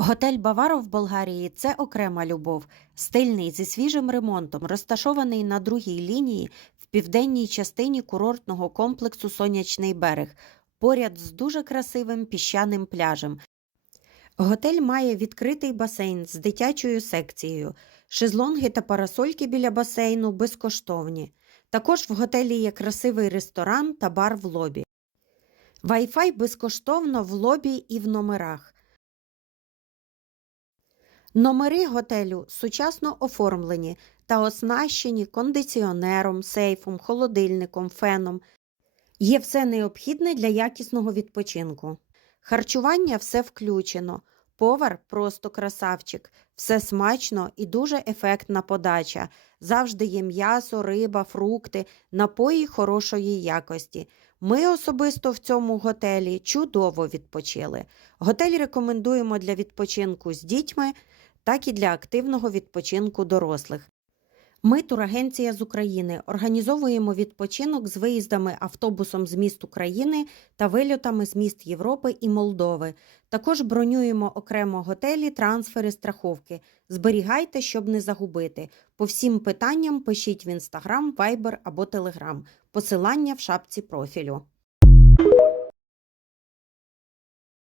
Готель Баваро в Болгарії це окрема любов, стильний зі свіжим ремонтом, розташований на другій лінії в південній частині курортного комплексу Сонячний берег, поряд з дуже красивим піщаним пляжем. Готель має відкритий басейн з дитячою секцією, шезлонги та парасольки біля басейну безкоштовні. Також в готелі є красивий ресторан та бар в лобі. Wi-Fi безкоштовно в лобі і в номерах. Номери готелю сучасно оформлені та оснащені кондиціонером, сейфом, холодильником, феном. Є все необхідне для якісного відпочинку. Харчування все включено. Повар просто красавчик, все смачно і дуже ефектна подача. Завжди є м'ясо, риба, фрукти, напої хорошої якості. Ми особисто в цьому готелі чудово відпочили. Готель рекомендуємо для відпочинку з дітьми, так і для активного відпочинку дорослих. Ми, турагенція з України, організовуємо відпочинок з виїздами автобусом з міст України та вильотами з міст Європи і Молдови. Також бронюємо окремо готелі, трансфери, страховки. Зберігайте, щоб не загубити. По всім питанням пишіть в інстаграм, вайбер або телеграм. Посилання в шапці профілю.